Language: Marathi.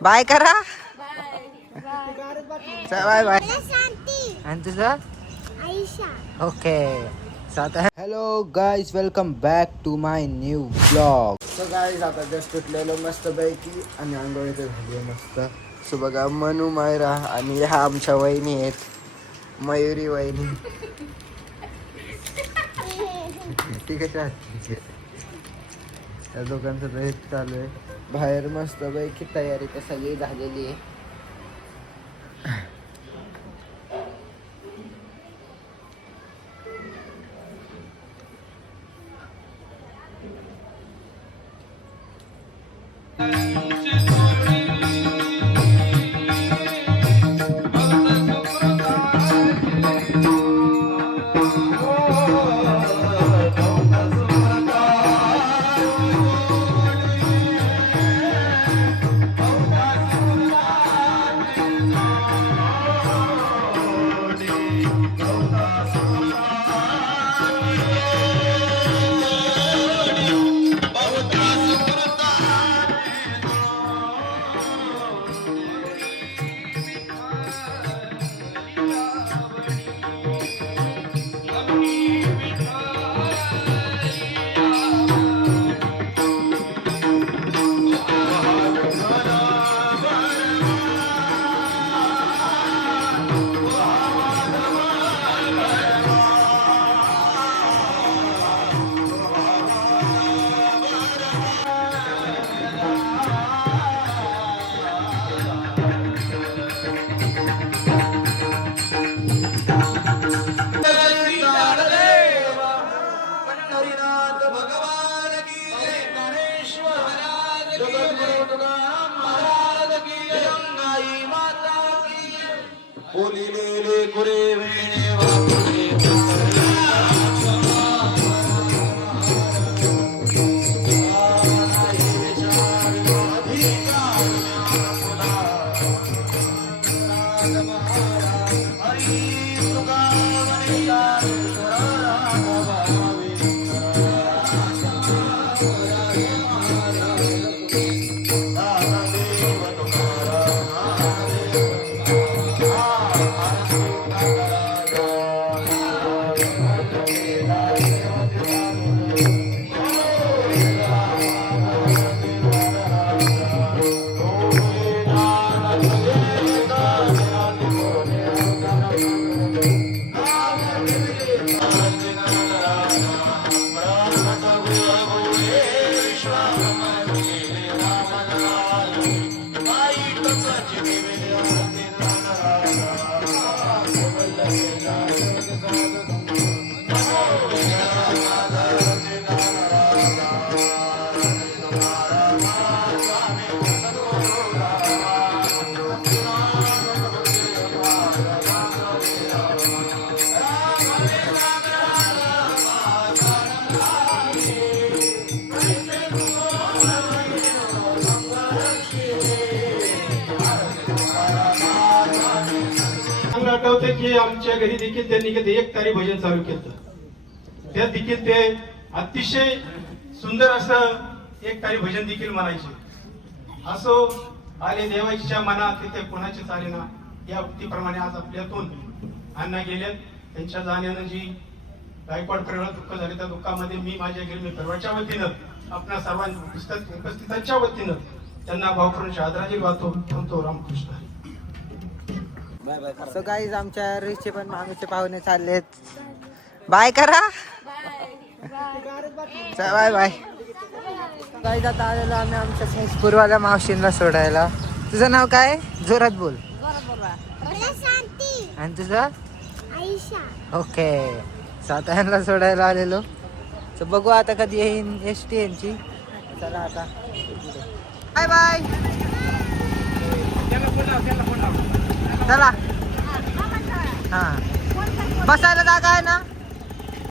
बाय करा. Bye bye. शांती आणि तुझं Ayesha. Okay. Hello guys, welcome back to my new blog. So guys आता जस्ट उठलेलो मस्त पैकी आणि आंघोळी तर झाली आहे मस्त. सो बघा मनू, मायरा आणि ह्या आमच्या वहिनी आहेत, मयुरी वहिनी. ठीक आहे, त्या दोघांचं तर हेच चालू आहे. बाहेर मस्त पैकी तयारी तर सगळी झालेली आहे. आठवते की आमच्या घरी देखील त्यांनी कधी एक तारी भजन चालू केलं. त्या देखील ते अतिशय सुंदर असं एक तारी भजन देखील म्हणायचे. असो आले देवाच्या मनात तिथे कोणाचे चालेना, या उक्तीप्रमाणे आज आपल्यातून अण्णा गेल्यात. त्यांच्या जाण्यानं जी गायकवाड परिवारात दुःख झाले, त्या दुःखामध्ये मी माझ्या गिरमी परिवाराच्या वतीनं आपल्या सर्वांच्या उपस्थितांच्या वतीनं त्यांना भावपूर्ण आदरांजली वाहतो. थांबतो. रामकृष्ण. सो गाईज आमच्या रिचे पण मामीचे पाहुणे चाललेत. बाय करा. Bye bye. गाईज आता आलेलो आम्ही आमच्या संस्पूरवाल्या मावशींना सोडायला. तुझं नाव काय? जोरात बोल. शांती आणि तुझं? आयशा. ओके. साताऱ्याला सोडायला आलेलो. तर बघू आता कधी येईन एसटी यांची. चला आता बाय बाय. चला. हा बसायला जागा आहे ना.